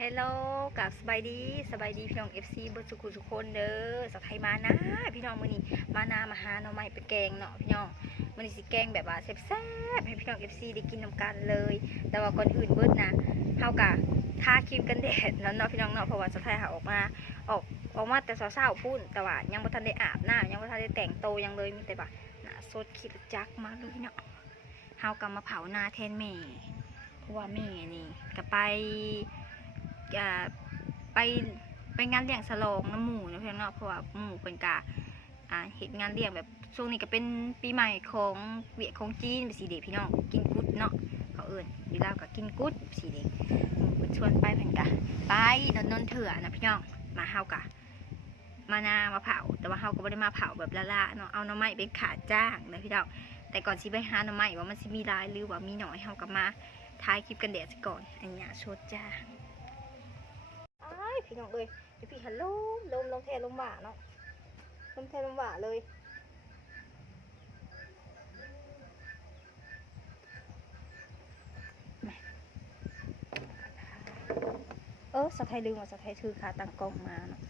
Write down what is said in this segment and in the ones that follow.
เฮลโลกับสบายดีพี่น้อง FC เบิร์ดสุขุทุกคนเด้อสะไทยมานะพี่น้องมื้อนี้มานามาหาหน่อไม้ไปแกงเนาะพี่น้องมื้อนี้สิแกงแบบว่าแซ่บๆให้พี่น้อง FC ได้กินน้ำกันเลย แต่ว่าก่อนอื่นเบิร์ดนะเฮากะทาครีมกันแดดแล้วเนาะพี่น้องเนาะเพราะว่าสะไทยหาออกมาแต่เช้าๆพุ่นแต่ว่ายังบ่ทันได้อาบน้ำยังบ่ทันได้แต่งโตวยังเลยมีแต่ว่าหน้าสดขี้จักมาเลยเนาะเฮากะมาเผานาแทนแม่เพราะว่าแม่นี่ก็ไปไปงานเลี้ยงฉลองน้ำหมูนะเพื่อนเนาะเพราะว่าหมูเป็นกะเหตุงานเลี้ยงแบบช่วงนี้ก็เป็นปีใหม่ของเวียดของจีนไปสีเด็กพี่น้องกินกุดเนาะเขาเอิญดีแล้วก็กินกุดสีเด็กเป็นชวนไปเพื่อนกะไปนนเถื่อนะพี่น้องมาเฮากะมาเผาแต่ว่าเฮาก็ไม่ได้มาเผาแบบละเนาะเอาหน่อไม้เป็นขาจ้างนะพี่น้องแต่ก่อนสิไปหาหน่อไม้ว่ามันสิมีลายหรือว่ามีหน่อยเฮากับมาถ่ายคลิปกันแดดก่อนอันนี้ชดจ้าพี่น้องเลยเดี๋ยวพี่หันลมแทนลมบ่าเนาะลมแทนลมบ่าเลยสะไทยลืมว่าสะไทยถือขาตั้งกล้องมาเนาะ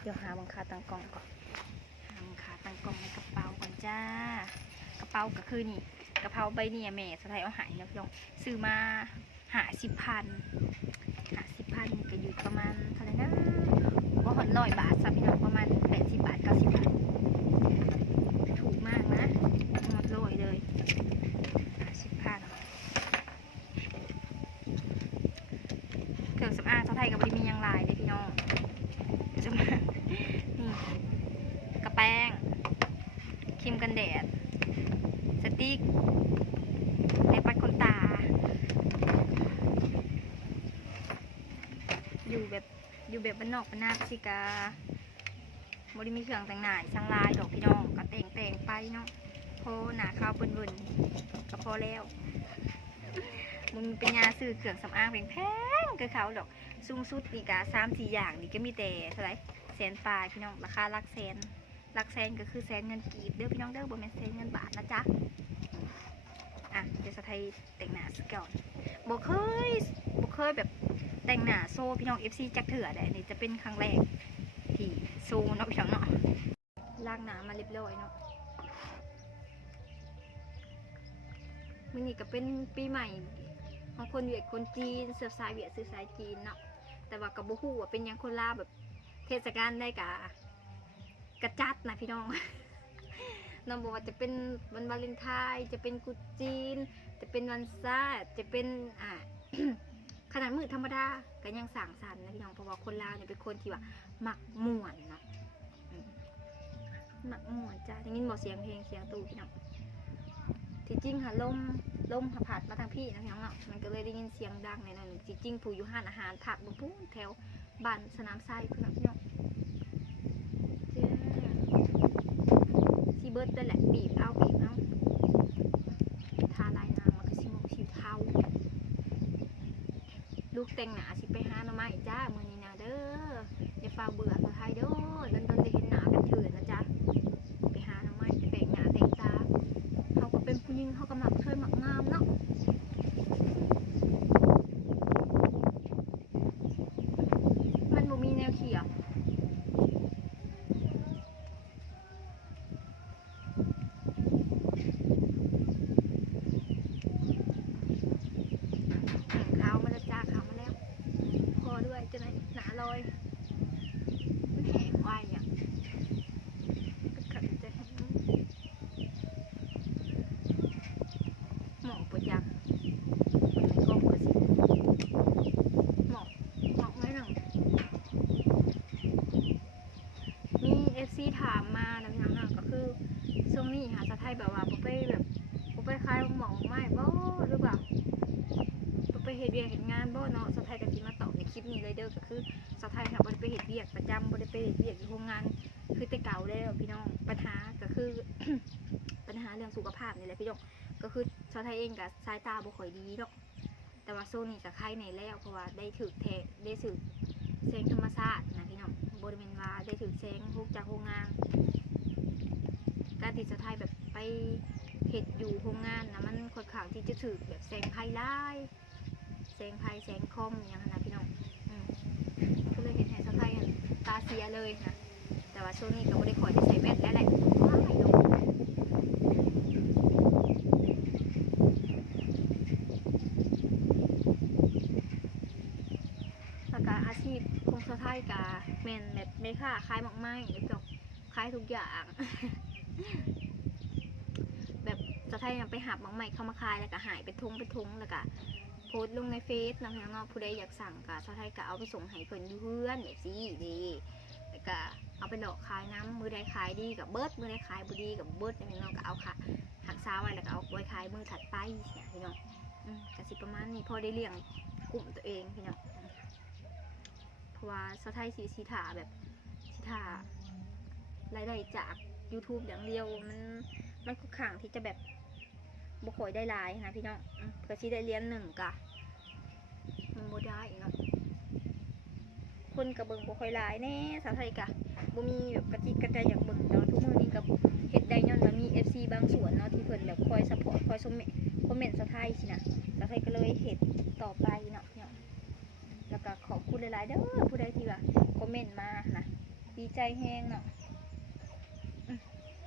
เดี๋ยวหาบังขาตั้งกล้องก่อนหาบังขาตั้งกล้องในกระเป๋าก่อนจ้ากระเป๋าก็คือนี่กระเป๋าใบนี้แม่สะไทยเอาหายนะพี่น้องซื้อมา50,000ก็อยู่ประมาณเท่าไหร่นะว่าหอน100 บาทสักพี่น้องประมาณ80 บาท90 บาทถูกมากนะหมดร้อยเลย50,000เครื่องสำอางเท่าไทยกับบริมียังลายเลยพี่น้องจะมานี่กระแป้งครีมกันแดดสติ๊กในปัดขนตาอยู่แบบบ้านนอกบ้านนาสิกาบริมีเครื่องแต่งหน้าช่างลายดอกพี่น้องก็แต่งไปเนาะพอหนาข้าวเบิ่นก็พอแล้วมึงเป็นยาซื้อเครื่องสำอางแพงๆก็เขาดอกสูงสุดนี่กะ3-4 อย่างนี่ก็มีแต่เท่าไหร่แสนปลายพี่น้องราคาหลักแสนก็คือแสนเงินกีบเด้อพี่น้องเด้อบ่แม่นแสนเงินบาทนะจ๊ะเดี๋ยวสะไทยแต่งหน้าสก่อนบ่เคยแบบแต่งหน้าโซ่พี่น้อง FC จักเถื่อได้นี่จะเป็นครั้งแรกที่โซ่เนาะพี่น้องเนาะล้างหน้ามาเรียบร้อยเนาะมื้อนี้ก็เป็นปีใหม่ของคนเวียดคนจีนเสื้อสายเวียดเสื้อสายจีนเนาะแต่ว่ากับบ่ฮู้ว่าเป็นยังคนลาวแบบเทศกาลได้กะจัดนะพี่น้องน้องบอกว่าจะเป็นวันวาเลนไทน์จะเป็นกุดจีนจะเป็นวันศาสตร์จะเป็นขนาดมือธรรมดาก็ยังสั่งสรรค์นะพี่น้องเพราะว่าคนลาวเนี่ยเป็นคนที่ว่ามักม่วนเนาะมักม่วนจ้าได้ยินบอกเสียงเพลงเสียงตู้พี่น้องที่จริงค่ะลมผัดมาทางพี่นะพี่น้องเนาะมันก็เลยได้ยินเสียงดังในนั้นจริงผู้อยู่ห้านอาหารผักบุ้งแถวบ้านสนามไส้พี่น้องซีเบิร์ดได้แหละบีบเอาทาลายน้ำมันก็ชิมชิวเทาลูกแต่งหนาสิไปหาหน่อไม้จ้ามือนี้นะเด้ออย่าฟ้าเบื่อสะไทยเด้อโดนได้เห็นหนากันเถื่อนนะจ๊ะไปหาหน่อไม้ไปแต่งหน้าแต่งตาเขาก็เป็นผู้หญิงเขาก็มักเคยมักงามเนาะมันบ่มีแนวเขียวจะไหนหนาลอยมันแห้งไวอ่ะจะหมอกปวดยักกองกระสิหมอกไม่หนึ่งมีFC ถามมานะพี่น้องก็คือช่วงนี้หาสะไทยแบบว่าปุ๊บไปคลายหมอกไม่บ่หรือเปล่าปุ๊บไปเฮ็ดเวียกเฮ็ดงานบ่เนาะสะไทยกับที่มาตอบในคลิปนี้เลยเด้อก็คือสะไทยค่ะบ่ได้ไปเฮ็ดเวียกประจำบ่ได้ไปเฮ็ดเวียกอยู่โรงงานคือแต่เก่าแล้วพี่น้องปัญหาก็คือ ปัญหาเรื่องสุขภาพนี่แหละพี่น้องก็คือสะไทยเองกับสายตาบ่ค่อยดีหรอกแต่ว่าโซนี่กับไข้ในแล้วเพราะว่าได้ถือแสงธรรมชาตินะพี่น้องบ่ได้แม่นว่าได้ถือแสงพวกจากโรงงานการที่สะไทยแบบไปเฮ็ดอยู่โรงงานนะมันค่อนข้างที่จะถือแบบแสงไฟลายแสงไฟแสงคอมอย่างนั้นนะพี่น้อง เสียเลยนะแต่ว่าช่วงนี้ก็ไม่ได้คอยได้ใส่แว่นแล้วแหละว้ายเนาะแล้วก็อาชีพของสาวไทยก็แม่นแบบไม่ค่าขายหมากไม้เด็กจอกขายทุกอย่าง แบบสาวไทยไปหาหมากไม้เข้ามาขายแล้วก็หายเป็นทุงแล้วก็โพสต์ลงในเฟซนะพี่น้องผู้ใดอยากสั่งก็สาวไทยก็เอาไปส่งให้เพิ่นอยู่เพื่อนแบบซี่ดีแล้วก็เอาไปหลอกขายน้ำมือใดขายดีกับเบิร์ดมือใดขายบุดีกับเบิร์ดพี่น้องก็เอาค่ะหักซาไว้แล้วก็เอาไว้ขายมือถัดไปเนี่ยพี่น้องก็สิประมาณนี้พอได้เลี้ยงกลุ่มตัวเองพี่น้องเพราะว่าสาวไทยสีถาแบบสีถารายได้จาก YouTube อย่างเดียวมันค่อนข้างที่จะแบบบ่ค่อยได้หลายนะพี่น้องเพื่อที่ได้เรียนหนึ่งกะมันบ่ได้เนาะคนกับเบิ่งบ่ค่อยหลายแน่สาวไทยกะบ่มีแบบกระจิกกระใจอยากเบิ่งแต่ว่าทุกมื้อนี้กับเฮ็ดได้ย้อนว่ามี FC บางส่วนเนาะที่เพิ่นแบบคอยซัพพอร์ตคอยคอมเมนต์สาวไทยสินะสาวไทยก็เลยเฮ็ดต่อไปเนาะแล้วก็ขอบคุณหลายๆเด้อผู้ใดที่ว่าคอมเมนต์มานะดีใจแฮงเนาะ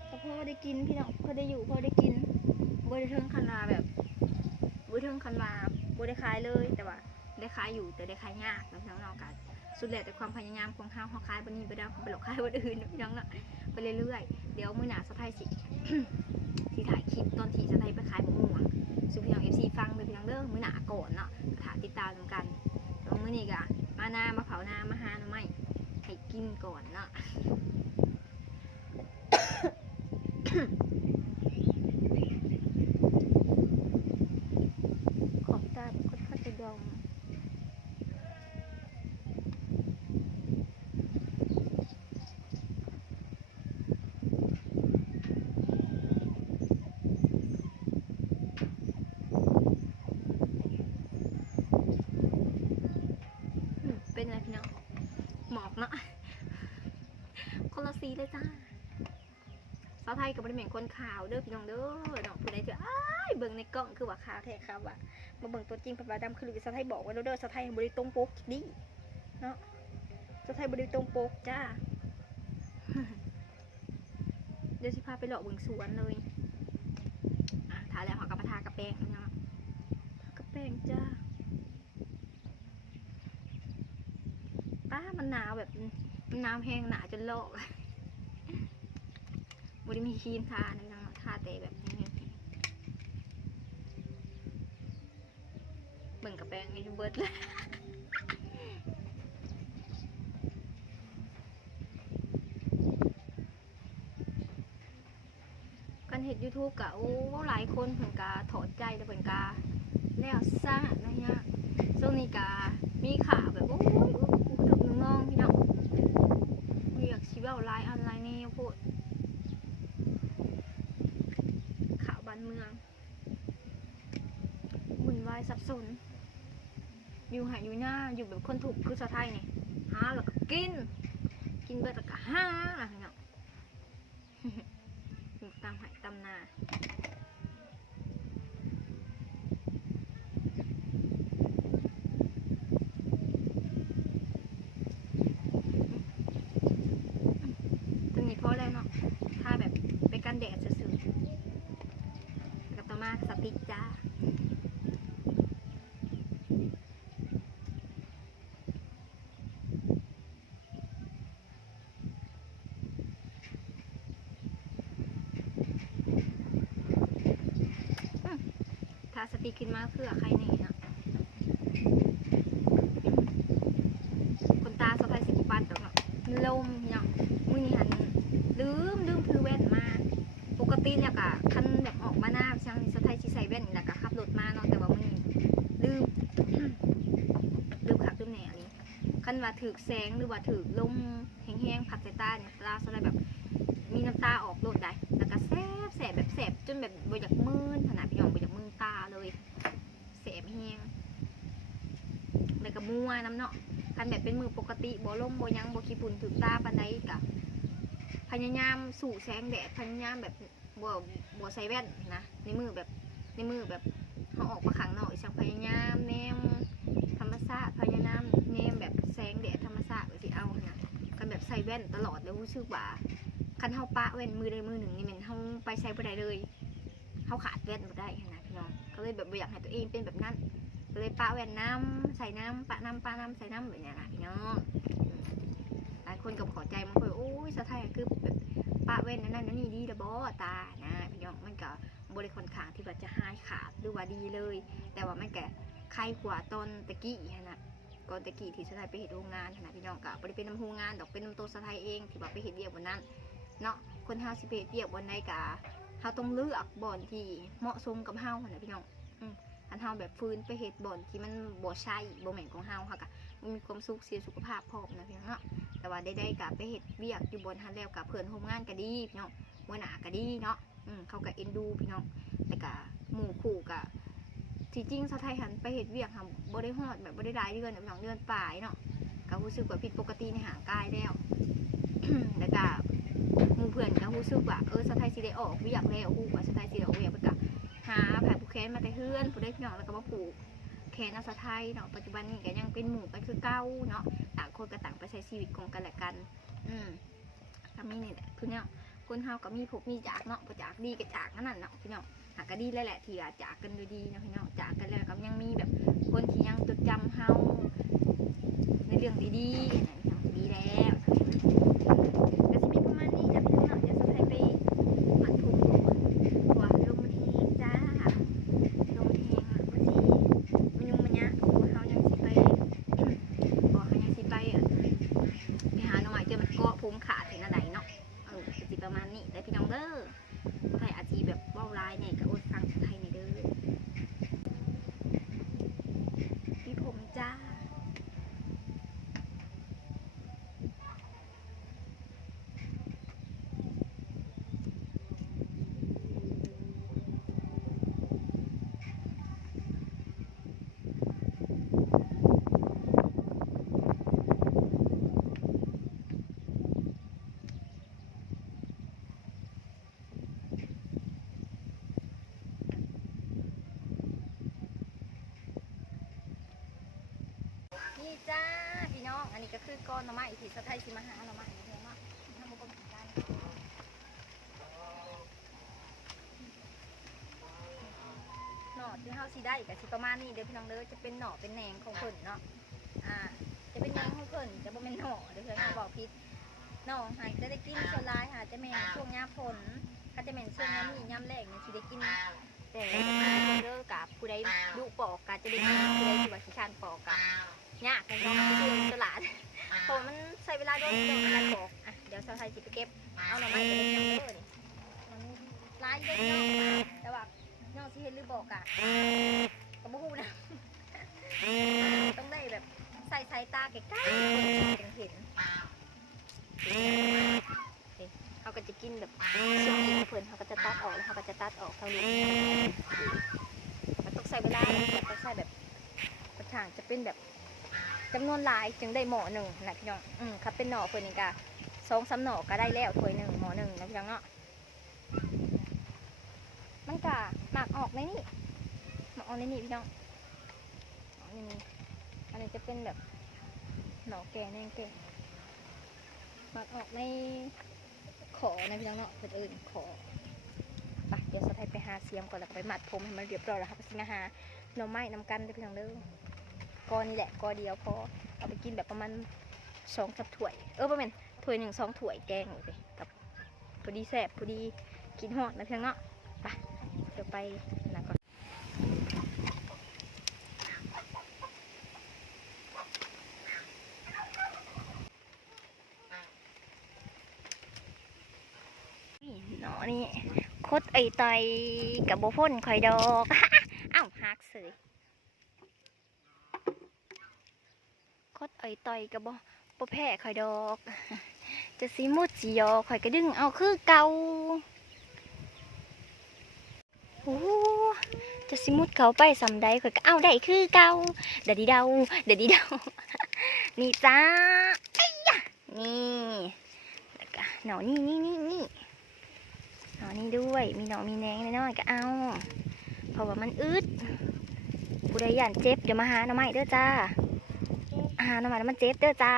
ก็พอได้กินพี่น้องพอได้อยู่พอได้กินบ่ได้เทิงคันว่าแบบบ่ได้เทิงคันว่าบ่ได้ขายเลยแต่ว่าได้ขายอยู่แต่ได้ขายยากนะพี่น้องเนาะกันสุดแล้วแต่ความพยายามของเฮาขายบ่นี้บ่ได้ไปหลอกขายบ่อื่นพี่น้องเนาะไปเรื่อยๆเดี๋ยวมื้อหน้าสะไทยสิ สิถ่ายคลิปตอนที่สะไทยไปขายหมูหวงสู่พี่น้อง FC ฟังเลยพี่น้องเด้อมื้อหน้าก่อนเนาะก็ถ้าติดตามกันแล้วมื้อนี้ก็มานามาเผานามาหาหน่อไม้ให้กินก่อนเนาะ ขอบตาค่อนข้างจะยอมเป็นไงพี่น้องหมอกเนาะคนละสีเลยจ้าสาวไทยกับบริเวณคนขาวเด้อพี่น้องเด้อเนาะผู้ใดที่อ้ายเบิ่งในกล้องคือว่าขาวแท้ครับว่ะมาเบิ่งตัวจริงเป็นว่าดำคือสาวไทยบอกไว้แล้วเด้อสาวไทยบริตรงโป๊กดิเนาะสาวไทยบริตรงโป๊กจ้า เดี๋ยวสิพาไปเลาะเบิ่งสวนเลยทาแล้วหอกระปะทากระแป้งเนาะกระแป้งจ้าป้ามันหนาวแบบมันหนาวแห้งหนาจนโลกบริมีครีมทานะน้องทาแต่แบบนี้เบิ่งกระแป้งนี่เบิดเลยการเห็น YouTube กะโอ้หลายคนเพิ่นกะถอดใจแต่เพิ่นกะแล้วซ่านะเนี่ยช่วงนี้กะมีข่าวแบบโอ้ยถึงมองพี่น้องอยากชิเว้าไลน์ออนไลน์นี่พูดข่าวบ้านเมืองวุ่นวายสับสนอยู่หายอยู่หน้าอยู่แบบคนถูกคือสาวไทยนี่หาแล้วก็กินเบิดแล้วก็หาอะไรเนาะ อยู่ตามหายตามนาตรงนี้พอแล้วเนาะถ้าแบบไปกันแดดซื่อๆกับต่อมาสติกจ้าถ้าสติกขึ้นมาเพื่อใครนี่เนาะคนตาสะพายสิบปันตรงเนาะลมเนาะมือนี้หันลืมคือแว่นมาปกติเนี่ยกะคันแบบออกมาหน้าช่างสะพายชีใส่แว่นแล้วก็ขับรถมาเนาะแต่ว่ามือนี้ลืม ขับลืมแหน่นี่คันว่าถือแสงหรือว่าถือลมแห้งๆผัดใส่ตาเนี่ยตาสะพายแบบมีน้ำตาออกรถได้แล้วก็แสบแบบแสบจนแบบบอยากมืนขนาดพี่น้องบอยากมืนตาเลยแสบแห้งแล้วก็มัวน้ำเนาะคันแบบเป็นมือปกติบ่ลมบ่ยังบ่ขี้ฝุ่นถือตาปันใดกับพยายามสู่แสงแดดพยายามแบบบ่ใส่แว่นนะในมือแบบเขาออกมาข้างนอกอีกสักพยายามแนมธรรมชาติพยายามแนมแบบแสงแดดธรรมชาติสิเอาเนี่ยกันแบบ แว่นตลอดแล้วรู้สึกว่าคันเฮาปะแว่นมือใดมือหนึ่งนี่แม่นเฮาไปใช้บ่ได้เลยเฮาขาดแว่นบ่ได้นะพี่น้องก็เลยแบบบ่อยากให้ตัวเองเป็นแบบนั้นก็เลยปะแว่นน้ำใส่น้ำปะน้ำใส่น้ำแบบนี้นะพี่น้องหลายคนกับขอใจมันคือโอ้ยสะไทยคือแบบปะแว่นนั่นนี่ดีเด้อบ่ตานะพี่น้องมันก็บ่ได้ค่อนข้างที่ว่าจะหายขาดหรือว่าดีเลยแต่ว่ามันก็ใครกว่าตอนตะกี้นะก่อนตะกี้ที่สะไทยไปเฮ็ดโรงงานนะพี่น้องก็บ่ได้เป็นน้ำโรงงานดอกเป็นน้ำตัวสะไทยเองที่ว่าไปเฮ็ดเวียกวันนั้นเนาะคนเฮาสิไปเฮ็ดเวียกวันใดก็เฮาต้องเลือกบ่อนที่เหมาะสมกับเฮานะพี่น้องอันเฮาแบบฟื้นไปเฮ็ดบ่อนที่มันบ่ใช่บ่แม่นของเฮาค่ะก็มันมีความสุขเสียสุขภาพพร้อมนะพี่น้องเนาะแต่ว่าได้ๆก็ไปเฮ็ดเวียกอยู่บนหันแล้วกับเพื่อนร่วมงานก็ดีพี่น้องหัวหน้าก็ดีเนาะเขาก็เอ็นดูพี่น้องแต่ก็หมู่คู่ก็ที่จริงสะไทยหันไปเฮ็ดเวียกค่ะบ่ได้ฮอดแบบบ่ได้หลายเดือนพี่น้องเดือนปลายเนาะก็รู้สึกว่าผิดปกติในร่างกายแล้ว แล้วก็หมู่เพื่อนก็รู้สึกว่าสะไทยสิได้ออกเวียกแล้วฮู้ว่าสะไทยสิได้ออกเวียกเพิ่นก็หาแผลผูกแขนมาแต่เฮือนผู้ได้พี่น้องแล้วก็มาผูกแขนเอาสะไทยเนาะปัจจุบันนี้ก็ยังเป็นหมู่กันคือเก่าเนาะต่างคนก็ต่างไปใช้ชีวิตของกันและกันก็มีนี่แหละคือเนี่ยคนเฮาก็มีพบมีจากเนาะบ่จากดีก็จากนั่นเนาะพี่น้องหาก็ดีแล้วแหละที่ว่าจากกันโดยดีนะพี่น้องจากกันแล้วก็ยังมีแบบคนที่ยังจดจำเฮาในเรื่องดีๆนะพี่น้องดีแล้วก็สิมีประมาณนี้นะพี่น้องเนาะเดี๋ยวสะไทยไปหมั่นผมก่อนว่าลมมันแห้งจ้าลมแห้งมันสิมันยุ่งมันยากเฮายังสิไปบ่เฮายังสิไปไปหาหน่อไม้เจอมันเกาะผมขาดเห็นอันใดเนาะสิประมาณนี้ได้พี่น้องเด้อสะไทยอาจสิแบบเว้าร้ายเนี่ยก็อดฟังสะไทยในเด้อพี่ผมจ้านี่จ้าพี่น้องอันนี้ก็คือก้อนหน่อไม้ที่สะไทยสิมาหาหน่อไม้พี่น้องเนาะทำบ่เป็นกันหน่อที่เฮาสิได้ก็สิประมาณนี้เด้อพี่น้องเด้อจะเป็นหน่อเป็นแหนงของเพิ่นเนาะจะเป็นแหนงของเพิ่นจะบ่แม่นหน่อเด้อเพิ่นเขาบอกผิดหน่อหายจะได้กินส่วนหลายจะแม่นช่วงยามฝนก็จะแม่นช่วงยามนี้ยามแล้งนี่สิได้กินแต่เด้อกับผู้ใดดุปอกก็จะได้กินผู้ใดที่ว่าขี้คร้านปอกก็ยากมันต้องไปซื้อตลาดเพราะมันใช้เวลาโดนเวลาปอกเดี๋ยวชาวไทยสิไปเก็บเอาหน่อไม้ไปเลี้ยงเด้อนี่ร้ายเด้อเนาะแต่ว่าน้องสิเห็นหรือบอกก็บ่ฮู้นะต้องได้แบบใส่สายตาใกล้ๆถึงเห็นเขาก็จะกินแบบช่วงนี้เพิ่นเขาก็จะตัดออกแล้วเขาก็จะตัดออกเท่านี้มันต้องใส่เวลาต้องใส่แบบกระถางจะเป็นแบบจำนวนหลายจึงได้หม้อหนึ่งนะพี่น้องครับเป็นหน่อเพิ่นนี่ก็2-3หน่อก็ได้แล้วถ้วยหนึ่งหม้อหนึ่งนะพี่น้องเนาะมันก็หมักออกในนี่หมักออกในนี่พี่น้องอันนี้จะเป็นแบบหน่อแก่แน่แก่หมักออกในขอนะพี่น้องเนาะเป็นอื่นขอไปเดี๋ยวสะไทยไปหาเสียมก่อนแล้วไปหมัดผมให้มันเรียบร้อยแล้วครับไปสิมาหาหน่อไม้นำกันด้วยพี่น้องเด้อก้อนนี่แหละก้อนเดียวพอเอาไปกินแบบประมาณ2-3ถ้วยประมาณถ้วย1 2ถ้วยแกงเลยกับพอดีแซ่บพอดีกินฮอดนะพี่น้องเนาะไปเดี๋ยวไปนะก่อนหน่อนี่คดไอไตกับโบพ่นคอยดอกอ้าวหักเสยคดไอไตกับโบแพ้คอยดอกจะสีมุดสียอคอยกระดึงเอาคือเกาโอ้จะสีมุดเขาไปสำใดคอยก็เอาได้คือเกาเดี๋ยวดีเดานี่จ้าไอ้ยะนี่แล้วก็หน่อนี่หน่อนี่ด้วยมีหน่อมีแหนงน้อยๆก็เอาเพราะว่ามันอึดผู้ใดย่านเจ็บเดี๋ยวมาหาหน่อไม้เด้อจ้าหาหน่อไม้แล้วมันเจ็บเด้อจ้า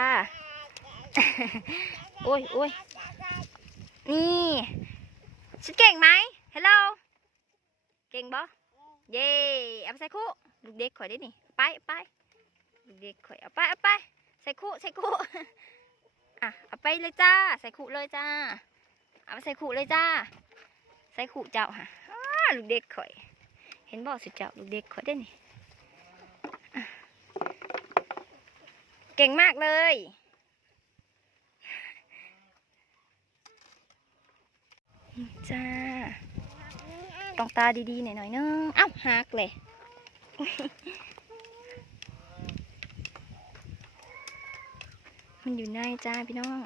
โอ้ยโอ้ยนี่ฉันเก่งไหมฮัลโหลเก่งบ่เย่เอาไปใส่คู่ลูกเด็กข่อยได้นี่ไปลูกเด็กข่อยเอาไปใส่คู่อ่ะเอาไปเลยจ้าใส่คู่เลยจ้าเอาไปใส่คู่เลยจ้าใส่คู่เจ้าฮะลูกเด็กข่อยเห็นบ่สุดเจ้าลูกเด็กข่อยได้นี่เก่งมากเลยจ้าต้องตาดีๆหน่อยนึงเอ้าหักเลยมันอยู่ในจ้าพี่น้อง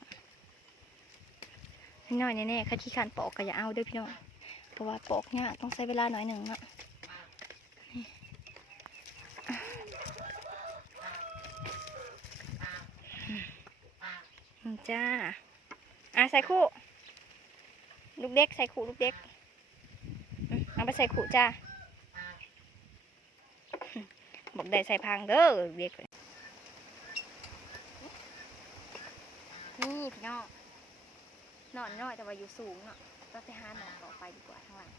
น้อยแน่ๆค่ะที่ขันปอกก็อย่าเอาด้วยพี่น้องเพราะว่าปอกเนี่ยต้องใช้เวลาหน่อยหนึ่งเนาะจ้าใส่คู่ลูกเด็กใส่คู่ลูกเด็กเอาไปใส่ขู่จ้าบอกได้ใส่พังเด้อเด็กนี่พี่น้องนอนน้อยแต่ว่าอยู่สูงเนาะก็ไปหาหนอนต่อไปดีกว่าข้างหลัง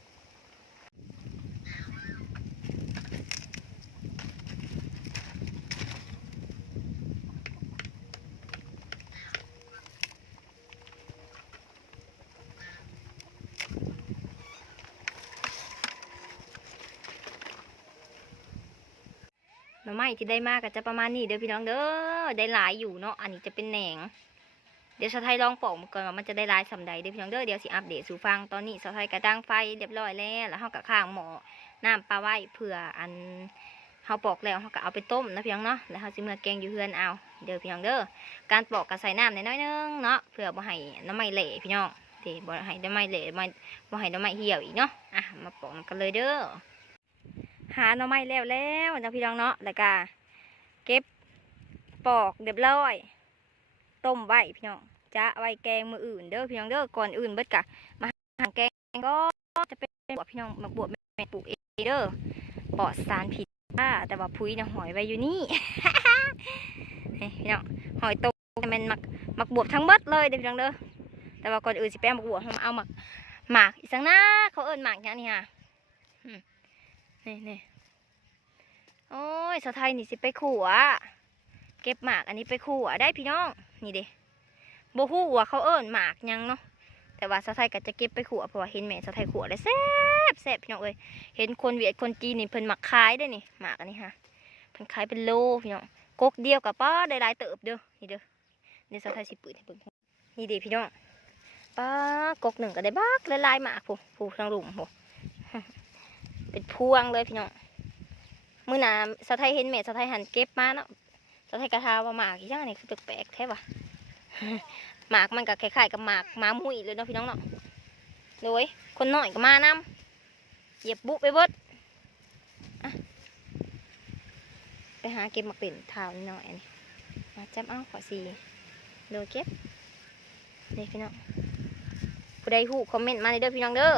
หน่อไม้ที่ได้มากก็จะประมาณนี้เด้อพี่น้องเด้อได้หลายอยู่เนาะอันนี้จะเป็นแหนงเดี๋ยวสาวไทยลองปอกก่อนว่ามันจะได้หลายสำใดเด้อพี่น้องเด้อเดี๋ยวสิอัปเดตสู่ฟังตอนนี้สาวไทยกระดังไฟเรียบร้อยแล้วเฮาก็ข้างหม้อน้ำปลาไว้เผื่ออันเฮาปอกแล้วเฮาก็เอาไปต้มนะพี่น้องเนาะแล้วเฮาสิเมื่อแกงอยู่เฮือนเอาเด้อพี่น้องเด้อการปอกก็ใส่น้ำน้อยนึงเนาะเผื่อบ่ให้น้ำไม้เละพี่น้องเด้บ่ให้น้ำไม้เละบ่ให้น้ำไม้เหี่ยวอีกเนาะมาปอกกันเลยเด้อหาหน่อไม้แล้วนะพี่น้องเนาะแล้วก็เก็บปอกเรียบร้อยต้มไว้พี่น้องจะไว้แกงมืออื่นเด้อพี่น้องเด้อก่อนอื่นเบิดกะมาหั่นแกงก็จะเป็นบวบพี่น้องมาบวบแม่ปลูกเองเด้อปลอดสารพิษแต่ว่าพุ้ยนะหอยไว้อยู่นี่ พี่น้องหอยตกเป็นมักบวบทั้งเบิดเลยเด้อพี่น้องเด้อแต่ว่าก่อนอื่นสิแป้งมักบวบเอาหมากอีกสักนะเขาเอิ้นหมากอย่างนี้ฮะนี่โอ้ยสาวไทยนี่สิไปขัวเก็บหมากอันนี้ไปขัวได้พี่น้องนี่เด้โบฮู้ว่าเขาเอิ้นหมากยังเนาะแต่ว่าสาวไทยก็จะเก็บไปขัวเพราะว่าเห็นแม่สาวไทยขัวได้แซ่บพี่น้องเอ้ยเห็นคนเวียดคนจีนนี่เพิ่นมักขายได้นี่หมากอันนี้ฮะเพิ่นขายเป็นโลพี่น้องกกเดียวกับป้าได้หลายเติบเด้อนี่เด้อนี่สาวไทยสิปืนให้เบิ่งนี่เด้พี่น้องป้ากกหนึ่งก็ได้บักละลายหมากผู้ทางหลุมผู้เป็นพวงเลยพี่น้องมื้อหน้าสาวไทยเห็นแม่สาวไทยหันเก็บมาเนาะสาวไทยกระทาว่าหมากอีกอย่างนี้คือแปลกๆแท้ว่ะหมากมันก็คล้ายๆกับหมากม้ามุ้ยเลยเนาะพี่น้องเนาะโดยคนน้อยก็มานำเหยียบบุไปเบิดไปหาเก็บมาเป็นเท้านิดหน่อยนี่มาจับเอาขอสีโดยเก็บนี่พี่น้องผู้ใดฮู้คอมเมนต์มาเลยเด้อพี่น้องเด้อ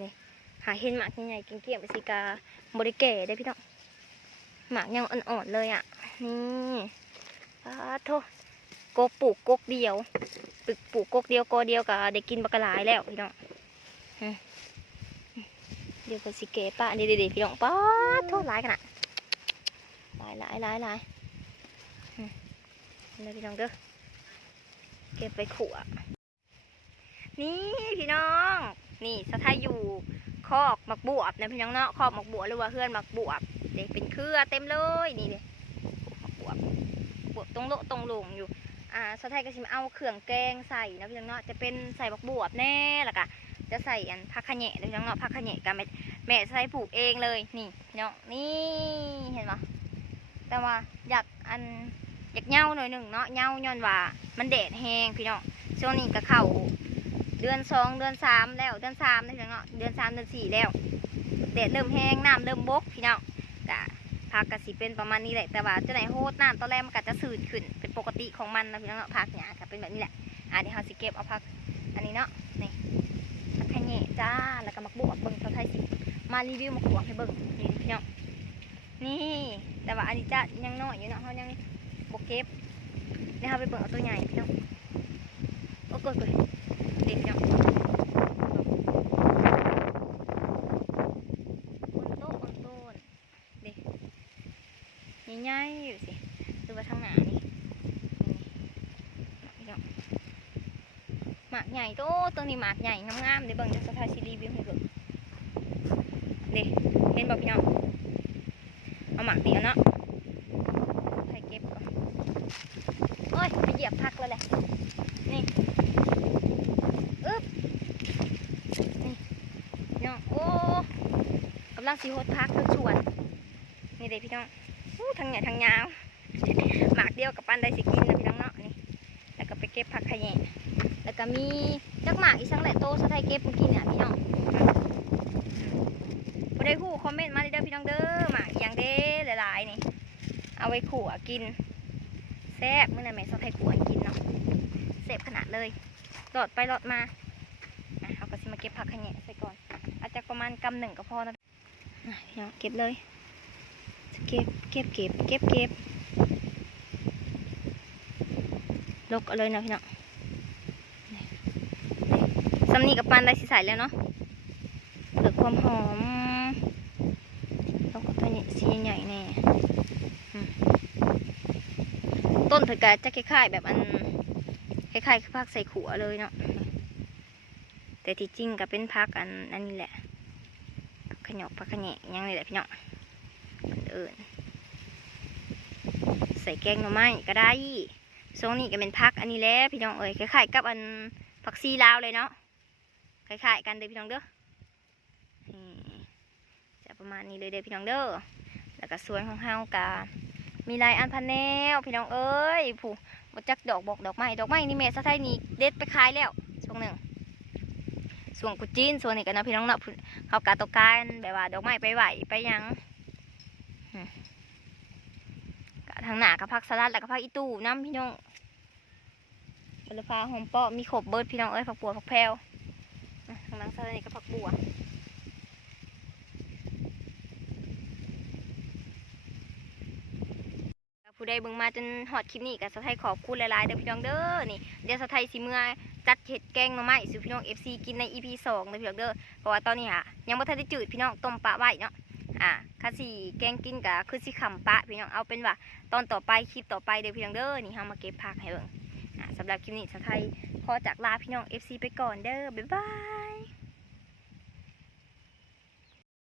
นี่หาเห็นหมากใหญ่ๆเกี่ยงๆไปสิกาบริแก่ได้พี่น้องหมากยังอ่อนๆเลยนี่โทษกกปลูกกกเดียวปลูกกกเดียวกอเดียวก็ได้กินบักกะหลายแล้วพี่น้องเดี๋ยวก็สิเก๋ป้าเดี๋ยวพี่น้องป้าโทษหลายขนาดหลายเลยพี่น้องเด้อเก็บไปขั่วนี่พี่น้องนี่สะท้ายอยู่คอกหมักบวบนะพี่น้องเนาะคอกหมักบวบหรือว่าเพื่อนหมักบวบเด็กเป็นเครือเต็มเลยนี่เลยหมักบวบตรงโลตรงหลงอยู่สะท้ายก็ชิมเอาเครื่องแกงใส่นะพี่น้องเนาะจะเป็นใส่หมักบวบแน่ละกะจะใส่อันผักขะแหน่นะพี่น้องเนาะผักขะแหน่กับแม่ใส่ปลูกเองเลยนี่เนาะนี่เห็นไหมแต่ว่าอยากเงาหน่อยหนึ่งเนาะเงาย้อนว่ามันแดดแห้งพี่น้องช่วงนี้ก็เข้าเดือน2 เดือน 3แล้วเดือน3นะพี่น้องเนาะเดือน3 เดือน 4แล้วแดดเริ่มแห้งน้ำเริ่มบกพี่น้องกะผักกะสิเป็นประมาณนี้แหละแต่ว่าจะไหนโหดน้ำตอนแรกมันก็จะสื่นขึ้นเป็นปกติของมันนะพี่น้องเนาะผักเนี่ยก็เป็นแบบนี้แหละเดี๋ยวเราสิเก็บเอาผักอันนี้เนาะนี่ผักขะแหน่จ้าแล้วก็มักบวบเบิ่งเขาไทยสิมารีวิวมักบวบให้เบิ่งนี่พี่น้องนี่แต่ว่าอันนี้จะยังน้อยอยู่เนาะเขายังบกเก็บ นี่ค่ะไปเบิ่งเอาตัวใหญ่พี่น้องโอ้กดเด็กพี่น้องคนโตเด็กใหญ่ๆอยู่สิคือว่าทางหน้านี่พี่น้องหมากใหญ่ตัวนี้หมากใหญ่งามๆเดี๋ยวเบิ่งจะสะพายซีรีส์วิวให้เบิ่งเด็กเห็นบอกพี่น้องเอาหมากเดียวเนาะให้เก็บก่อนโอ้ยไปเหยียบพักแล้วแหละนี่อึ๊บนี่พี่น้องโอ้กำลังสีโหดพักทั้งสวนนี่เด็กพี่น้องทางใหญ่ทางยาวหมากเดียวกับปันได้สิกินนะพี่น้องเนาะนี่แล้วก็ไปเก็บผักขะแยงแล้วก็มีจักหมากอีสังแหละโตสะไทยเก็บเมื่อกี้เนี่ยพี่น้องพอได้คู่คอมเมนต์มาเด้อพี่น้องเด้อหมากอย่างเด้หลายๆนี่เอาไว้ขู่กินแซ่บเมื่อไหร่แม่สะไทยขู่กินเนาะแซ่บขนาดเลยหลอดไปหลอดมาเอาก็สิมาเก็บผักขะแยงใส่ก่อนอาจจะประมาณกำหนึ่งก็พอนะพี่น้องเก็บเลยเก็บลกเอาเลยนะพี่น้องซัมนี่กับปันได้สิใส่แล้วเนาะเกิดความหอมแล้วก็ตัวนี้สีใหญ่แน่ต้นเถิดกาจะคล้ายๆแบบอันคล้ายๆพักใส่ขัวเลยเนาะแต่ที่จริงก็เป็นพักอันนี้แหละขยอกพักขะแยงยังเลยแหละพี่น้องใส่แกงหน่อไม้ก็ได้ทรงนี้ก็เป็นพักอันนี้แหละพี่น้องคล้ายๆกับอันผักซีลาวเลยเนาะคล้ายๆกันเด้อพี่น้องเด้อจะประมาณนี้เลยเด้อพี่น้องเด้อแล้วก็สวนของเฮากะมีลายอันพันแนวพี่น้องผู้บจักดอกบอกดอกไม้นี่แม่สะไทยนี่เด็ดไปขายแล้วช่วงหนึ่งส่วนกุจีนส่วนนี้กันนะพี่น้องเนาะเขากะตกการแบบว่าดอกไม้ไปไหวไปยังทางหน้ากับผักสลัดแล้วก็ผักอีตูน้ำพี่น้องบัลฟ้าหอมเปาะมีขบเบิร์ดพี่น้องผักบัวผักแพรวทางหลังสลัดนี่ก็ผักบัวผู้ใดเบิ่งมาจนฮอดคลิปนี้กับสะไทยขอบคุณหลายๆเด้อพี่น้องเด้อนี่เดี๋ยวสะไทยสิเมื่อจัดเห็ดแกงหน่อไม้สู่พี่น้อง FC กินใน EP 2เด้อพี่น้องเด้อเพราะว่าตอนนี้ยังบ่ทันได้จืดพี่น้องต้มปลาไว้เนาะข้าสีแกงกินกับคือสิขำปะพี่น้องเอาเป็นว่าตอนต่อไปคลิปต่อไปเดี๋ยวพี่น้องเด้อนี่เฮามาเก็บผักให้เบิ่งสำหรับคลิปนี้สะไทยขอจากลาพี่น้อง FC ไปก่อนเด้อบ๊ายบาย